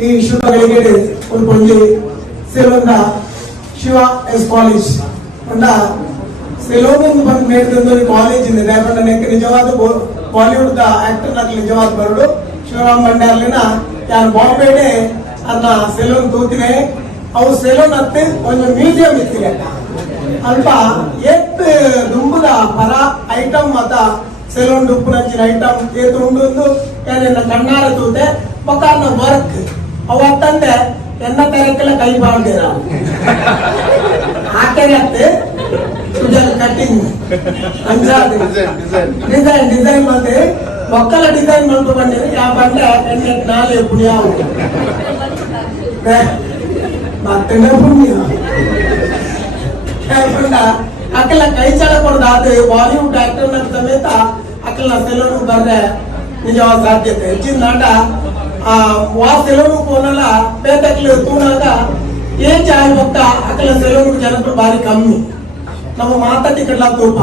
ಈ ಶುಭಗಳಿಗೆ ಒಂದು salon Shiva S college ಅಂಡ salon ಬಂದು ನೇಡಿದ ಕಾಲೇಜ್ ಇದೆ ಯಾಕಂದ್ರೆ ನೆಕ್ ನಿಜವಾದ ಬಾಲಿವುಡ್ ದ ಆಕ್ಟರ್ నాకు ನಿಜವಾದ ಬರಡು ಶಿವರಾಮ್ ಬಂಡಾರ್ಲಿನ ಯಾರು ಬಾಂಬೆಡೆ ಅನ್ನ ಸೆಲೂನ್ ತೂತಿವೆ ಅವು ಸೆಲೂನ್ ಹತ್ತಿ ಒಂದು ಮ್ಯೂಸಿಯಂ ಇತ್ತಿವೆ ಅಲ್ಪ ಎತ್ ದುಂಬುದ ಪರ ಐಟಮ್ ಮತ ಸೆಲೂನ್ ದುಪ್ಪು ನಚ್ಚಿನ ಐಟಮ್ ಏತು ಉಂಡು ಏನೇನ ಕಣ್ಣಾರ ತೂತೆ ಪಕ್ಕನ ವರ್ಕ್ ಅವತ್ತಂದೆ ಎನ್ನ ತರಕ್ಕೆಲ್ಲ ಕೈ ಬಾಳ್ದಿರ ಆಕೆರತ್ತೆ ಕಟಿಂಗ್ ಡಿಸೈನ್ ಡಿಸೈನ್ ಮತ್ತೆ ಒಕ್ಕಲ ಡಿಸೈನ್ ಮಾಡ್ಕೊ ಬಂದಿರಿ ಯಾವ ಬಂಡೆ ಎಣ್ಣೆಟ್ ನಾಳೆ ಪುಣ್ಯ ಮತ್ತೆ ಪುಣ್ಯ ಅಕ್ಕೆಲ್ಲ ಕೈ ಚಾಳ ಕೊಡೋದು ಅದು ಬಾಲಿವುಡ್ ಆಕ್ಟರ್ ಸಮೇತ ಅಕ್ಕೆಲ್ಲ ಸೆಲೂನ್ ಬರ್ರೆ ನಿಜವಾದ ಸಾಧ್ಯತೆ ಹೆಚ್ಚಿನ ನಾಟ ವಾ ಸೆಲೂನ್ ಕೋನಲ್ಲ ಪೇಟಕ್ಲು ತೂನಾಗ ಏನ್ ಚಾಯ್ ಬಕ್ಕ ಅಕ್ಕೆಲ್ಲ ಸೆಲೂನ್ ಜನರು ಬಾರಿ ಕಮ್ಮಿ ನಮ್ಮ ಮಾತಾಡಿ ಕಡ್ಲ ತೂಪ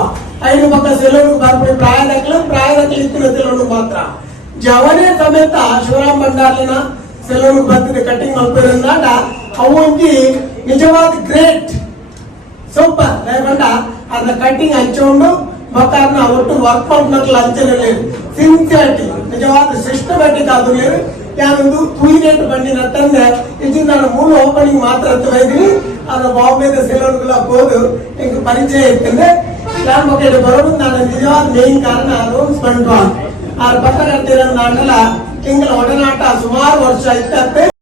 ಐದು ಪಕ್ಕ ಸೆಲೂನ್ ಬರ್ಬಿಡಿ ಪ್ರಾಯದಕ್ಲು ಇತ್ತಿನ ಸೆಲೂನ್ ಮಾತ್ರ ಜವನೇ ಸಮೇತ ಶಿವರಾಮ್ ಭಂಡಾರ್ಲಿನ ಸೆಲೂನ್ ಬರ್ತಿದೆ ಕಟಿಂಗ್ ಮಲ್ಪೇರಿಂದಾಟ ಅವು ನಿಜವಾದ ಗ್ರೇಟ್ ಸೂಪರ್ లేకుండా ಅದನ್ನ ಕಟಿಂಗ್ ಹಂಚಿಕೊಂಡು ಮಕ್ಕಳನ್ನ ಒಟ್ಟು ವರ್ಕ್ ಮಾಡ್ಬೇಕು ಅಂಚನೆ ಸಿನ್ಸಿಯಾರಿಟಿ ನಿಜವಾದ ಸಿಸ್ಟಮ್ಯಾಟಿಕ್ ಆದ್ರೂ ಯಾನೊಂದು ತುಯಿನೇಟ್ ಬಂದಿನ ತಂದೆ ಇದು ನಾನು ಮೂಲ ಓಪನಿಂಗ್ ಮಾತ್ರ ಇದ್ದೀನಿ ಅದು ಬಾಂಬೆದ ಸೆಲೂನ್ಗಳ ಹೋದು ನಿಮ್ಗೆ ಪರಿಚಯ ಇರ್ತಂದ್ರೆ ಯಾರ ಮಕ್ಕಳಿಗೆ ಬರೋದು ನಾನು ನಿಜವಾದ ಮೇನ್ ಕಾರಣ ರೋಮ್ಸ್ ಬಂಟ್ವಾಲ್ ಆ ಪತ್ರಕರ್ತರ ನಾನೆಲ್ಲ ತಿಂಗಳ ಒಡನಾಟ ಸುಮಾರು ವರ್ಷ ಇತ್ತೆ